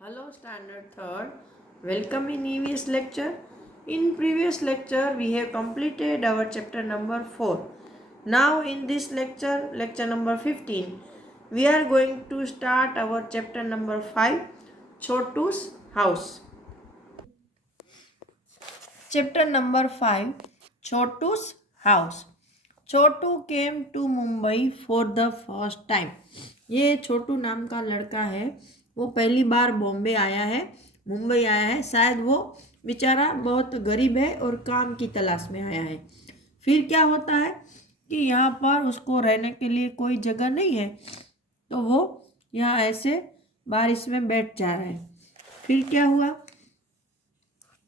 Hello Standard 3rd. Welcome in EVS lecture. In previous lecture we have completed our chapter number 4. Now in this lecture number 15, we are going to start our chapter number 5, Chotu's house. Chapter number 5, Chotu's house. Chotu came to Mumbai for the first time. ये छोटू नाम का लड़का है, वो पहली बार बॉम्बे आया है, मुंबई आया है। शायद वो बेचारा बहुत गरीब है और काम की तलाश में आया है। फिर क्या होता है कि यहाँ पर उसको रहने के लिए कोई जगह नहीं है, तो वो यहाँ ऐसे बारिश में बैठ जा रहा है। फिर क्या हुआ,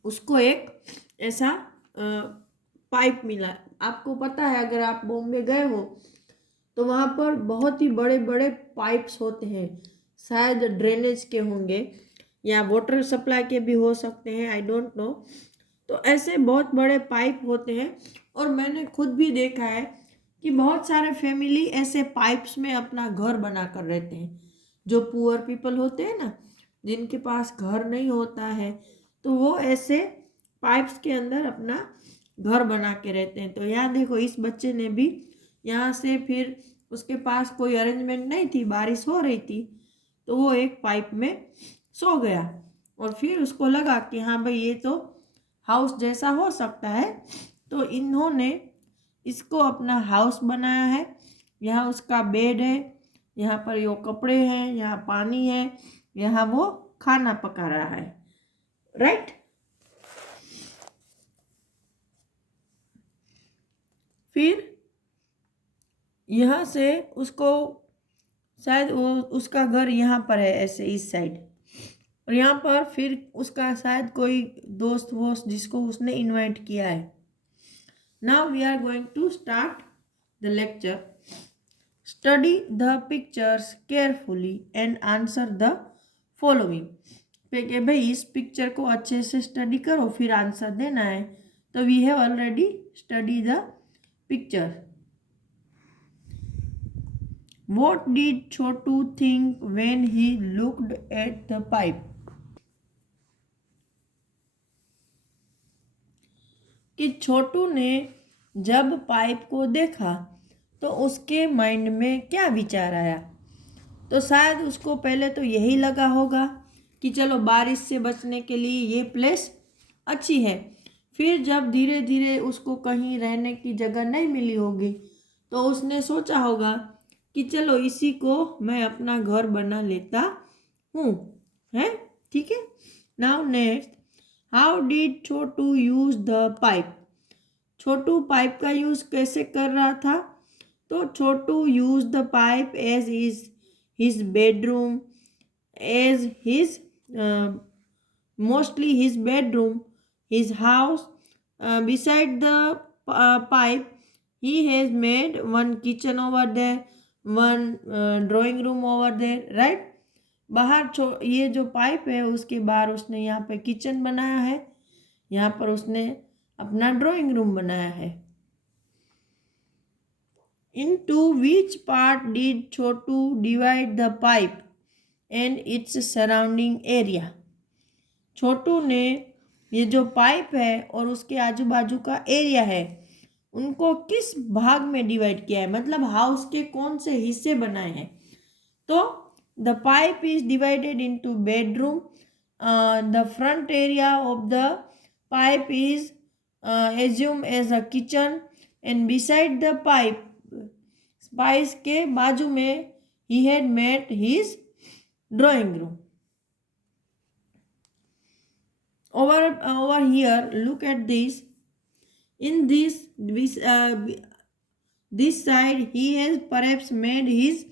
उसको एक ऐसा पाइप मिला। आपको पता है, अगर आप बॉम्बे गए हो तो वहाँ पर बहुत ही बड़े बड़े पाइप्स होते हैं। शायद ड्रेनेज के होंगे या वाटर सप्लाई के भी हो सकते हैं, आई डोंट नो। तो ऐसे बहुत बड़े पाइप होते हैं और मैंने खुद भी देखा है कि बहुत सारे फैमिली ऐसे पाइप्स में अपना घर बना कर रहते हैं। जो पुअर पीपल होते हैं ना, जिनके पास घर नहीं होता है, तो वो ऐसे पाइप्स के अंदर अपना घर बना के रहते हैं। तो यहाँ देखो, इस बच्चे ने भी यहाँ से, फिर उसके पास कोई अरेंजमेंट नहीं थी, बारिश हो रही थी, तो वो एक पाइप में सो गया। और फिर उसको लगा कि हाँ भाई, ये तो हाउस जैसा हो सकता है, तो इन्होंने इसको अपना हाउस बनाया है। यहाँ उसका बेड है, यहाँ पर यो कपड़े हैं, यहाँ पानी है, यहाँ वो खाना पका रहा है, राइट। फिर यहाँ से उसको, शायद वो उसका घर यहाँ पर है ऐसे इस साइड, और यहाँ पर फिर उसका शायद कोई दोस्त वोस्त जिसको उसने इनवाइट किया है। Now we are going to start the lecture. Study the pictures carefully and answer the following. कि भाई इस पिक्चर को अच्छे से स्टडी करो, फिर आंसर देना है। तो we have already study the picture. What did Chotu think when he looked at the pipe? कि छोटू ने जब पाइप को देखा तो उसके माइंड में क्या विचार आया। तो शायद उसको पहले तो यही लगा होगा कि चलो बारिश से बचने के लिए ये प्लेस अच्छी है। फिर जब धीरे धीरे उसको कहीं रहने की जगह नहीं मिली होगी, तो उसने सोचा होगा कि चलो इसी को मैं अपना घर बना लेता हूँ, है, ठीक है। Now next, how did Chhotu use the pipe. Chhotu pipe का यूज कैसे कर रहा था। तो Chhotu use the pipe as his bedroom, as his mostly his bedroom, his house. Beside the pipe, he has made one kitchen over there, one drawing room over there, right। बाहर ये जो pipe है उसके बाहर उसने यहाँ पे किचन बनाया है, यहाँ पर उसने अपना ड्राइंग रूम बनाया है। Into which part did Chotu divide the pipe and its surrounding area? छोटू ने ये जो पाइप है और उसके आजू बाजू का एरिया है, उनको किस भाग में डिवाइड किया है, मतलब हाउस के कौन से हिस्से बनाए हैं। तो the pipe is divided into bedroom, the front area of the pipe is assume as a kitchen, and beside the pipe, spice के बाजू में, he had made his drawing room. Over here, look at this. In this side, he has perhaps made his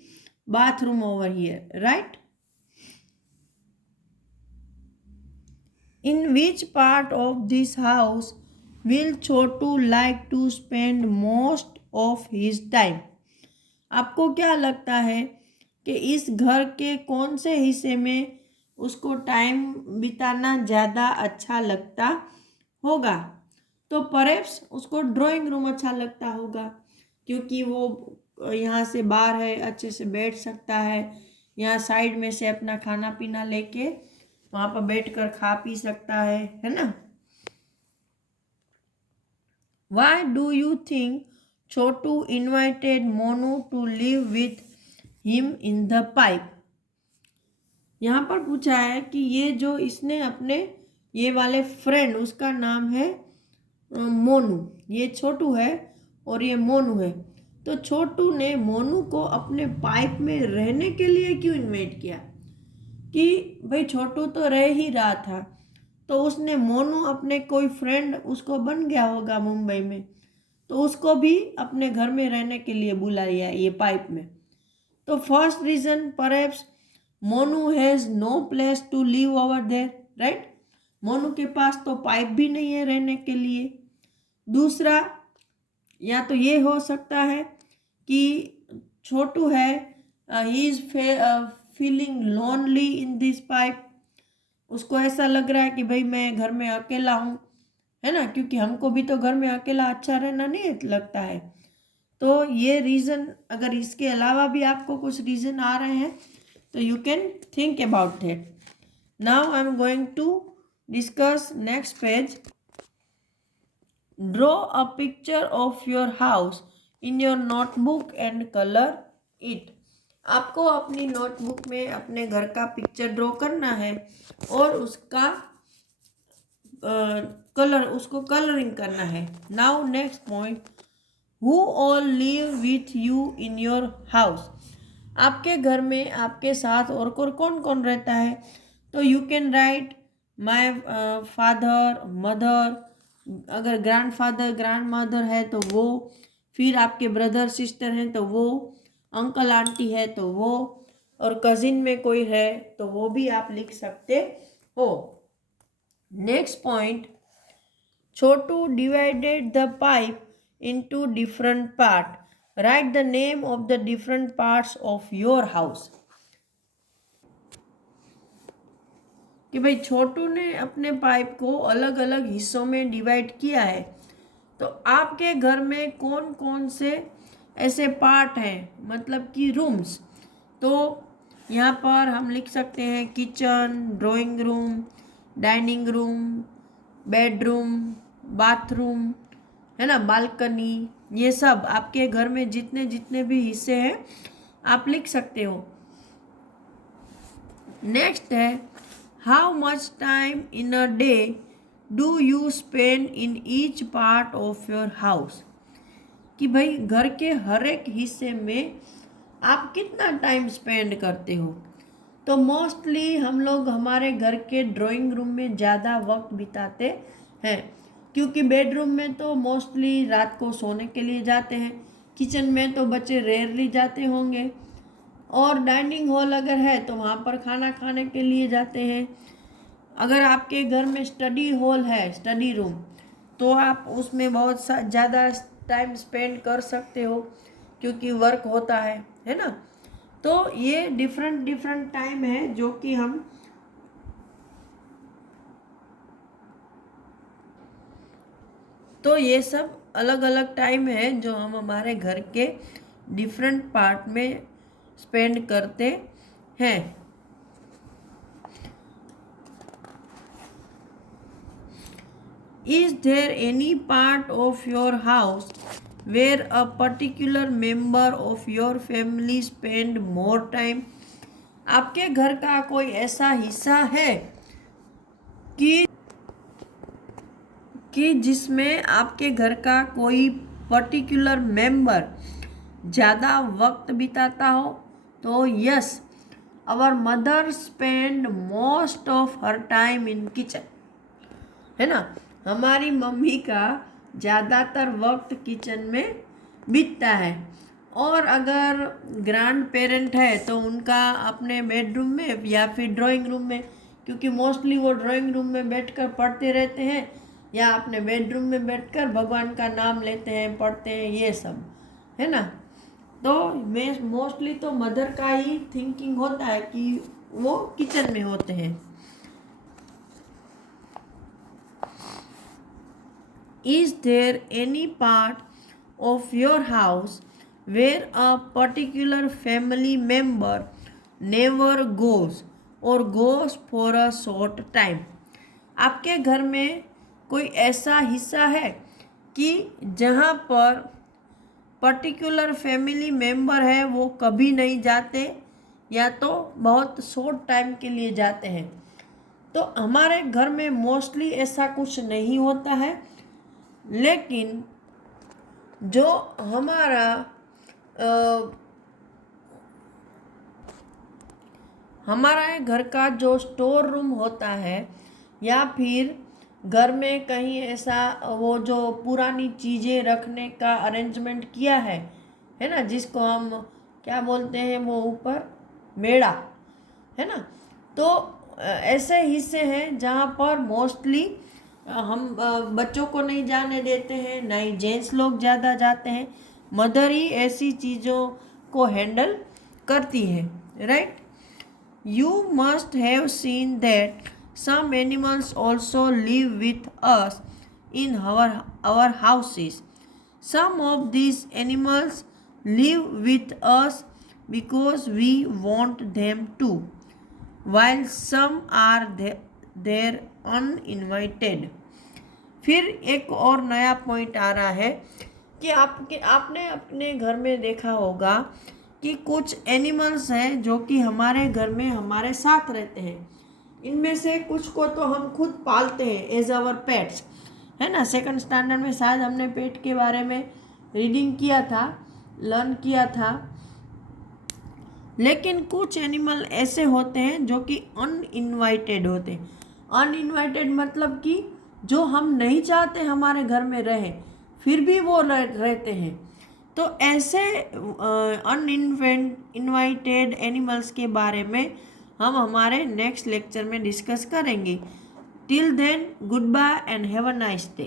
bathroom over here, right? In which part of this house will Chotu like to spend most of his time? आपको क्या लगता है कि इस घर के कौन से हिस्से में उसको टाइम बिताना ज़्यादा अच्छा लगता होगा। तो परहैप्स उसको ड्राइंग रूम अच्छा लगता होगा, क्योंकि वो यहाँ से बाहर है, अच्छे से बैठ सकता है, यहाँ साइड में से अपना खाना पीना लेके वहाँ पर बैठकर खा पी सकता है ना। Why do you think Chotu invited Monu to live with him in the pipe? यहाँ पर पूछा है कि ये जो इसने अपने ये वाले फ्रेंड, उसका नाम है मोनू, ये छोटू है और ये मोनू है। तो छोटू ने मोनू को अपने पाइप में रहने के लिए क्यों इनवाइट किया? कि भाई छोटू तो रह ही रहा था, तो उसने मोनू अपने कोई फ्रेंड उसको बन गया होगा मुंबई में, तो उसको भी अपने घर में रहने के लिए बुलाया ये पाइप में। तो first reason, perhaps Monu has no place to live over there, right. Monu के पास तो पाइप भी नहीं है रहने के लिए। दूसरा, या तो ये हो सकता है कि छोटू है, he is feeling lonely in this pipe, उसको ऐसा लग रहा है कि भाई मैं घर में अकेला हूँ, है ना, क्योंकि हमको भी तो घर में अकेला अच्छा रहना नहीं लगता है। तो ये रीज़न, अगर इसके अलावा भी आपको कुछ रीज़न आ रहे हैं तो you can think about that. Now I am going to discuss next page. Draw a picture of your house in your notebook and colour it. आपको अपनी नोटबुक में अपने घर का पिक्चर ड्रॉ करना है और उसका उसको कलरिंग करना है। Now next point, who all live with you in your house. आपके घर में आपके साथ और कौन कौन रहता है? तो you can write my father, mother, अगर ग्रैंडफादर ग्रैंड मदर है तो वो, फिर आपके ब्रदर सिस्टर हैं तो वो, अंकल आंटी है तो वो, और कज़िन में कोई है तो वो भी आप लिख सकते हो। Next point, Chhotu divided the pipe into different part. Write the name of the different parts of your house. कि भाई छोटू ने अपने पाइप को अलग अलग हिस्सों में डिवाइड किया है, तो आपके घर में कौन कौन से ऐसे पार्ट हैं, मतलब कि रूम्स। तो यहाँ पर हम लिख सकते हैं kitchen, drawing room, dining room, bedroom, bathroom, है ना, बालकनी, ये सब आपके घर में जितने जितने भी हिस्से हैं आप लिख सकते हो। नेक्स्ट है, how much time in a day do you spend in each part of your house. कि भाई घर के हर एक हिस्से में आप कितना टाइम स्पेंड करते हो। तो मोस्टली हम लोग हमारे घर के ड्राइंग रूम में ज़्यादा वक्त बिताते हैं, क्योंकि बेडरूम में तो मोस्टली रात को सोने के लिए जाते हैं, किचन में तो बच्चे रेयरली जाते होंगे, और डाइनिंग हॉल अगर है तो वहाँ पर खाना खाने के लिए जाते हैं। अगर आपके घर में स्टडी हॉल है, स्टडी रूम, तो आप उसमें बहुत ज़्यादा टाइम स्पेंड कर सकते हो क्योंकि वर्क होता है ना। तो ये डिफरेंट डिफरेंट टाइम है जो कि हम तो ये सब अलग अलग टाइम है जो हम हमारे घर के डिफरेंट पार्ट में स्पेंड करते हैं। Is there any part of your house where a particular member of your family spend more time? आपके घर का कोई ऐसा हिस्सा है कि जिसमें आपके घर का कोई पर्टिकुलर मेंबर ज़्यादा वक्त बिताता हो? तो yes, our mother spend most of her time in kitchen, है ना। हमारी मम्मी का ज़्यादातर वक्त किचन में बीतता है। और अगर ग्रैंड पेरेंट है तो उनका अपने बेडरूम में या फिर ड्राइंग रूम में, क्योंकि मोस्टली वो ड्राइंग रूम में बैठकर पढ़ते रहते हैं या अपने बेडरूम में बैठकर भगवान का नाम लेते हैं, पढ़ते हैं, ये सब, है ना। तो मैं मोस्टली तो मदर का ही थिंकिंग होता है कि वो किचन में होते हैं। Is there any part of your house where a particular family member never goes? or goes for a short time. आपके घर में कोई ऐसा हिस्सा है कि जहाँ पर पर्टिकुलर फैमिली मेम्बर है वो कभी नहीं जाते या तो बहुत शॉर्ट टाइम के लिए जाते हैं। तो हमारे घर में मोस्टली ऐसा कुछ नहीं होता है, लेकिन जो हमारा घर का जो स्टोर रूम होता है या फिर घर में कहीं ऐसा वो जो पुरानी चीज़ें रखने का अरेंजमेंट किया है ना, जिसको हम क्या बोलते हैं, वो ऊपर मेड़ा, है ना। तो ऐसे हिस्से हैं जहाँ पर मोस्टली हम बच्चों को नहीं जाने देते हैं, ना ही जेंट्स लोग ज़्यादा जाते हैं, मदर ही ऐसी चीज़ों को हैंडल करती है, right. You must have seen that some animals also live with us in our houses. Some of these animals live with us because we want them to, while some are there uninvited. फिर एक और नया point आ रहा है कि आपने अपने घर में देखा होगा कि कुछ एनिमल्स हैं जो कि हमारे घर में हमारे साथ रहते हैं। इनमें से कुछ को तो हम खुद पालते हैं एज आवर पेट्स, है ना। सेकंड स्टैंडर्ड में शायद हमने पेट के बारे में रीडिंग किया था, लर्न किया था। लेकिन कुछ एनिमल ऐसे होते हैं जो कि अनइनवाइटेड होते हैं। अनइनवाइटेड मतलब कि जो हम नहीं चाहते हमारे घर में रहे, फिर भी वो रहते हैं। तो ऐसे अनइनवाइटेड एनिमल्स के बारे में हम हमारे नेक्स्ट लेक्चर में डिस्कस करेंगे। Till then, good bye and have a nice day.